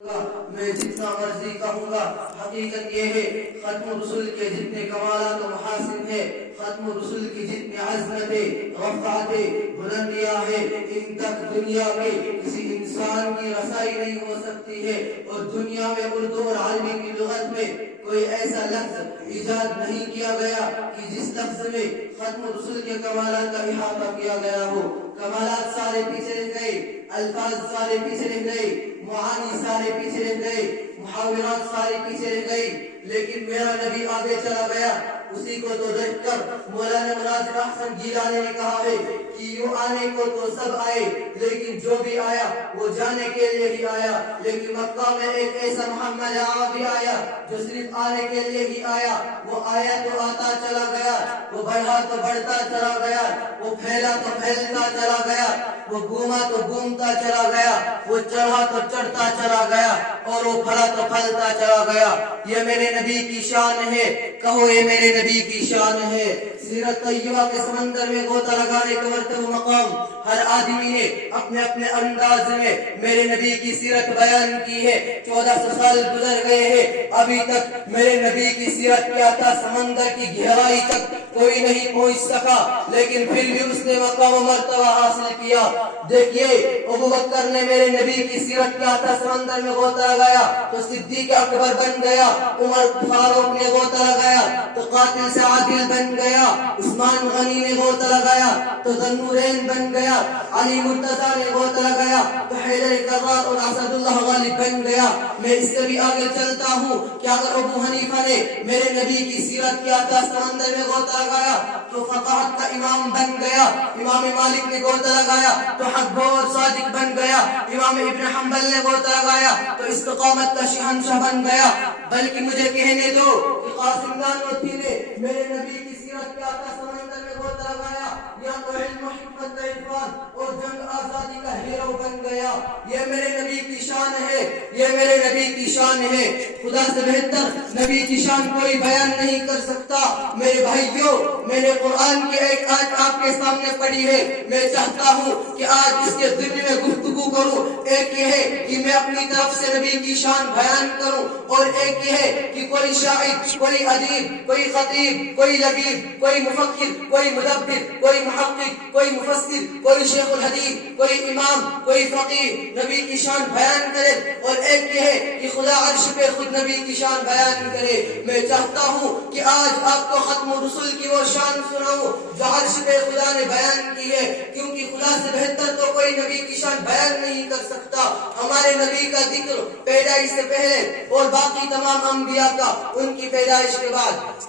میں جتنا مرضی کہوں گا، حقیقت یہ ہے ختم رسول کے جتنے کمالات و محاسن ہیں، ختم رسول کی جتنی عظمتیں، رفعتیں، بلندیاں ہیں، ان تک دنیا میں کسی انسان کی رسائی نہیں ہو سکتی ہے، اور دنیا میں اردو اور عربی کی لغت میں کوئی ایسا لفظ ایجاد نہیں کیا گیا کہ جس لفظ میں ختم رسول کے کمالات کا احاطہ کیا گیا ہو۔ کمالات سارے پیچھے رہ گئے، الفاظ سارے پیچھے رہ گئے، معانی سارے پیچھے رہ گئے، محاورات سارے پیچھے رہ گئی، لیکن میرا نبی آگے چلا گیا۔ اسی کو تو دیکھ کر مولانا مناظر احسن گیلانی نے کہا ہے کہ یوں آنے کو تو سب آئے، لیکن جو بھی آیا وہ جانے کے لیے ہی آیا، لیکن مکہ میں ایک ایسا محمد عربی آیا جو صرف آنے کے لیے ہی آیا۔ وہ آیا تو آتا چلا گیا، وہ بڑھا تو بڑھتا چلا گیا، وہ پھیلا تو پھیلتا چلا گیا، وہ گھوما تو گھومتا چلا گیا، وہ چڑھا تو چڑھتا چلا گیا، اور وہ پھلا تو پھلتا چلا گیا۔ یہ میرے نبی کی شان ہے، کہو یہ میرے نبی کی شان ہے۔ سیرت طیبہ کے سمندر میں غوطہ لگانے کا مرتبہ مقام ہر آدمی نے اپنے اپنے انداز میں میرے نبی کی سیرت بیان کی ہے۔ 1400 سال گزر گئے ہیں، ابھی تک میرے نبی کی سیرت کیا تھا سمندر کی گہرائی تک کوئی نہیں پہنچ سکا، لیکن پھر بھی اس نے مقام و مرتبہ حاصل کیا۔ دیکھیے ابو بکر نے میرے نبی کی سیرت کیا تھا سمندر میں غوطہ لگایا تو صدیق اکبر بن گیا، عمر فاروق نے غوطہ لگایا تو قاتل سے عادل بن گیا، عثمان غنی نے غوطہ لگایا تو ذوالنورین بن گیا، علی مرتضیٰ نے غوطہ لگایا تو حیدر کرار اور اسد اللہ غالب بن گیا۔ میں اس سے بھی آگے چلتا ہوں کہ اگر ابو حنیفہ نے میرے نبی کی سیرت کیا تھا سمندر میں غوطہ لگایا تو فقاہت کا امام بن گیا، امام مالک نے غوطہ لگایا تو حق اور صادق بن گیا، امام ابن حنبل نے غوطہ لگایا تو استقامت کا شہنشاہ بن گیا۔ بلکہ مجھے کہنے دو کہ قاسم نانوتھی نے میرے نبی کی سیرت کیا تھا سمندر میں غوطہ لگایا، یا تو علم و حکمت کا عرفان اور جنگ آزادی کا ہیرو بن گیا۔ یہ میرے نبی کی شان ہے، یہ میرے نبی کی شان ہے، خدا سے بہتر نبی کی شان کوئی بیان نہیں کر سکتا۔ میرے بھائیوں، میں نے قرآن کی ایک آیت آپ کے سامنے پڑھی ہے، میں چاہتا ہوں کہ آج اس کے ضمن میں گفتگو کروں۔ ایک یہ ہے کہ میں اپنی طرف سے نبی کی شان بیان کروں، اور ایک یہ ہے کہ کوئی شاعر، کوئی ادیب، کوئی خطیب، کوئی لبیب، کوئی مفکر، کوئی مدبر، کوئی محقق، کوئی مفسر، کوئی شیخ الحدیث، کوئی امام، کوئی فقیہ نبی کی شان بیان کرے، اور ایک یہ ہے کہ خدا عرش پہ خود نبی کی شان بیان کرے۔ میں چاہتا ہوں کہ آج آپ کو ختم رسول کی وہ شان سناؤں جو عرش پہ خدا نے بیان کی ہے، کیونکہ خدا سے بہتر تو کوئی نبی کی شان بیان نہیں کر سکتا۔ ہمارے نبی کا ذکر پیدائش سے پہلے اور باقی تمام انبیاء کا ان کی پیدائش کے بعد۔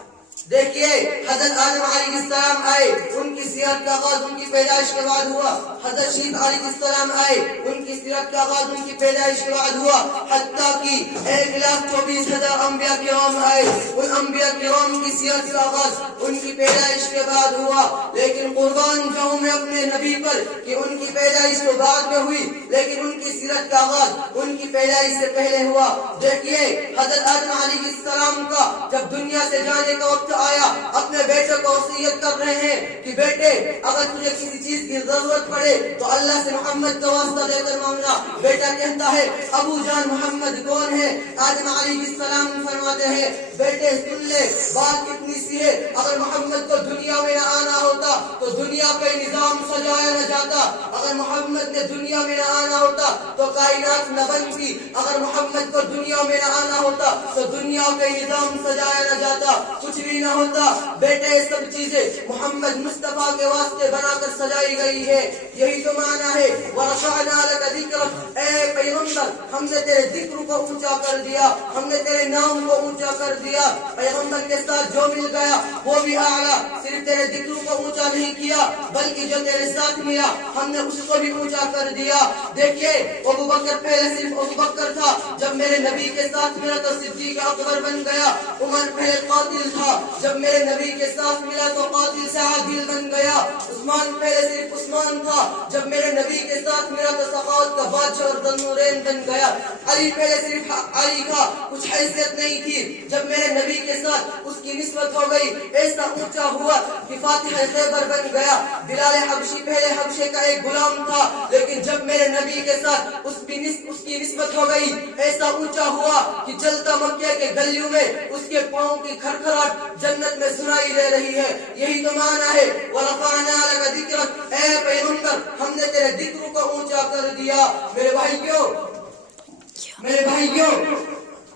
دیکھیے حضرت آدم علیہ السلام آئے، ان کی سیرت کا آغاز ان کی پیدائش کے بعد ہوا۔ حضرت شیخ علیہ السلام آئے، ان کی سیرت کا آغاز ان کی پیدائش کے بعد ہوا، حتیٰ کہ 1,24,000 انبیاء کرام آئے، ان انبیاء کرام کی سیرت کا آغاز ان کی پیدائش کے بعد ہوا۔ لیکن قربان جاؤں میں اپنے نبی پر کہ ان کی پیدائش تو بعد میں ہوئی، لیکن ان کی سیرت کا آغاز ان کی پیدائش سے پہلے ہوا۔ دیکھیے حضرت آدم علیہ السلام کا جب دنیا سے جانے کا وقت آیا، اپنے بیٹے کو وصیت کر رہے ہیں کہ بیٹے اگر تجھے کسی چیز کی ضرورت پڑے تو اللہ سے محمد کا واسطہ دے کر مانگنا۔ بیٹا کہتا ہے ابو جان محمد کون ہے؟ آدم علیہ السلام فرماتے ہیں بیٹے سن لے، بات اتنی سی ہے، اگر محمد کو دنیا میں نہ آنا ہوتا تو دنیا کا نظام سجایا نہ جاتا، اگر محمد نے دنیا میں نہ آنا ہوتا تو کائنات نہ بنتی، اگر محمد کو دنیا میں نہ آنا ہوتا تو دنیا کا نظام سجایا نہ جاتا، کچھ بھی نہ ہوتا۔ بیٹے یہ سب چیزیں محمد مصطفیٰ کے واسطے بنا کر سجائی گئی ہے، یہی تو معنی ہے وَرَفَعْنَا لَكَ ذِكْرَكَ، اے پیغمبر ہم نے تیرے ذکر کو اونچا کر دیا، ہم نے تیرے نام کو اونچا کر دیا۔ پیغمبر کے ساتھ جو مل گیا وہ بھی اعلیٰ، صرف تیرے ذکر کو اونچا نہیں کیا بلکہ جو تیرے ساتھ ملا ہم نے اس کو بھی اونچا کر دیا۔ دیکھیے ابو بکر پہلے صرف ابو بکر تھا، جب میرے نبی کے ساتھ ملا تو صدیق اکبر بن گیا. عمر پہلے قاتل تھا, جب میرے نبی کے ساتھ ملا تو قاتل سے عادل بن گیا. عثمان پہلے صرف عثمان تھا, جب میرے نبی کے ساتھ ملا تو سخاوت کا بادشاہ اور ذوالنورین بن گیا. علی پہلے صرف علی تھا, کچھ حیثیت نہیں تھی, جب میرے نبی کے ساتھ اس کی نسبت ہو گئی ایسا اونچا ہوا کہ فاتح خیبر بن گیا. بلال حبشی پہلے حبشے کا ایک غلام تھا, لیکن جب میرے نبی کے ساتھ اس کی نسبت ہو گئی ایسا اونچا ہوا کہ چلتا مکہ کے گلیوں میں اس کے پاؤں کی کھڑکھڑاہٹ جنت میں سنائی دے رہی ہے. یہی تو معنی ہے وَرَفَعْنَا لَكَ ذِكْرَكَ, اے پیغمبر ہم نے تیرے ذکر کو اونچا کر دیا. میرے بھائیوں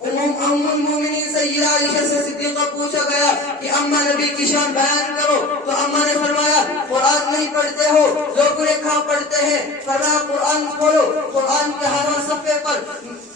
ام المومنین سیدہ عائشہ سے صدیقہ پوچھا گیا کہ اماں نبی کی شان بیان کرو, تو اماں نے فرمایا قرآن نہیں پڑھتے ہو, لوگ کہاں پڑھتے ہیں. فرمایا قرآن کھولو, قرآن کے ہر صفحے پر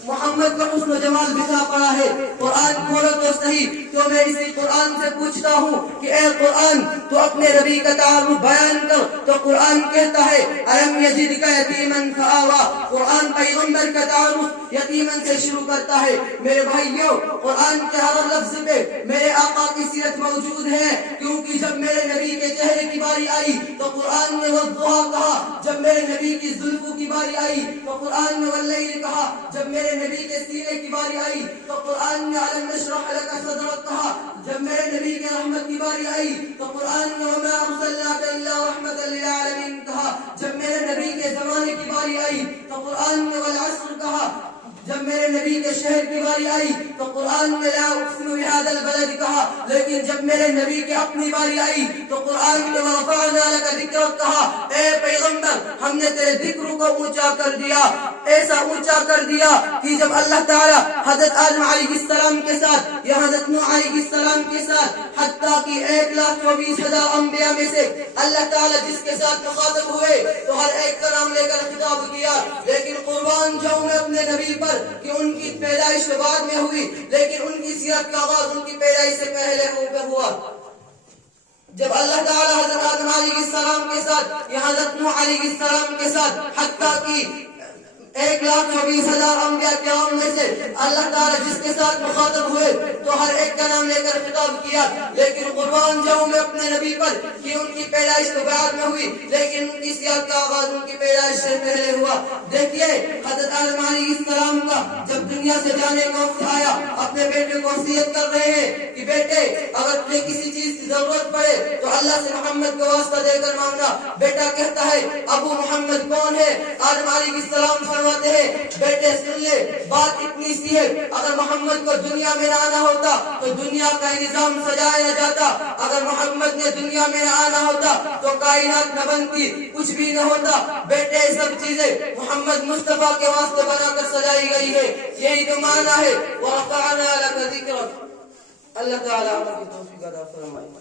محمد کا حسن و جمال بکھرا پڑا ہے. قرآن کھولو تو صحیح. تو میں اسی قرآن سے پوچھتا ہوں کہ اے قرآن تو اپنے نبی کا تعارف بیان کر. تو قرآن کہتا ہے الم یجدک یتیما فآوی, قرآن پیغمبر کا تعارف یتیمن سے شروع کرتا ہے. میرے بھائیوں قرآن کے ہر لفظ پہ میرے آقا کی سیرت موجود ہے, کیونکہ جب میرے نبی کے چہرے کی باری آئی تو قرآن نے والضحیٰ کہا, جب میرے نبی کی زلفوں کی باری آئی تو قرآن نے واللیل کہا, جب میرے نبی کے سینے کی باری آئی تو قرآن نے الم نشرح لک صدرک کہا, جب میرے نبی کے رحمت کی باری آئی تو قرآن نے وما ارسلناک الا رحمۃ للعالمین کہا, جب میرے نبی کے زمانے کی باری آئی تو قرآن نے والعصر کہا, جب میرے نبی کے شہر کی باری آئی تو قرآن نے لا اقسم بهذا البلد کہا, لیکن جب میرے نبی کی اپنی باری آئی تو قرآن نے ورفعنا لك ذکرک کہا. اے پیغمبر ہم نے تیرے ذکر کو اونچا کر دیا, ایسا اونچا کر دیا کہ جب اللہ تعالی حضرت آدم علیہ السلام کے ساتھ یا حضرت نوح علیہ السلام کے ساتھ حتیٰ کہ 1,24,000 انبیاء میں سے اللہ تعالی جس کے ساتھ مخاطب ہوئے تو ہر ایک کا نام لے کر خطاب کیا, لیکن قربان جاؤں میں اپنے نبی پر کہ ان کی پیدائش تو بعد میں ہوئی, لیکن ان کی سیرت کا آغاز ان کی پیدائش سے پہلے ہوا. جب اللہ تعالی حضرت آدم علیہ السلام کے ساتھ یا حضرت نوح علیہ السلام کے ساتھ حتیٰ کہ 1,24,000 انبیاء کرام میں سے اللہ تعالی جس کے ساتھ مخاطب ہوئے تو ہر ایک کا نام لے کر خطاب کیا, لیکن قربان جاؤں میں اپنے نبی پر کہ ان کی پیدائش تو بعد میں ہوئی, لیکن ان کی سیرت کا آغاز ان کی پیدائش سے پہلے ہوا. دیکھیے حضرت آدم علیہ السلام کا جب دنیا سے جانے کا وقت آیا اپنے بیٹے کو وصیت کر رہے ہیں کہ بیٹے اگر تجھے کسی چیز کی ضرورت پڑے تو اللہ سے محمد کو واسطہ دے کر مانگنا. بیٹا کہتا ہے ابو محمد کون ہے؟ آدم علیہ السلام فرماتے ہیں بیٹے سن لے, بات اتنی سی ہے, اگر محمد کو دنیا میں نہ آنا ہوتا تو دنیا کا نظام سجایا نہ جاتا, اگر محمد نے دنیا میں نہ آنا ہوتا تو کائنات نہ بنتی, کچھ بھی نہ ہوتا. بیٹے سب چیزیں محمد مصطفیٰ کے واسطے بنا کر سجائی گئی ہے. یہی تو معنی ہے وَرَفَعْنَا لَكَ ذِكْرَكَ. اللہ تعالیٰ کی توفیق عطا فرمائے.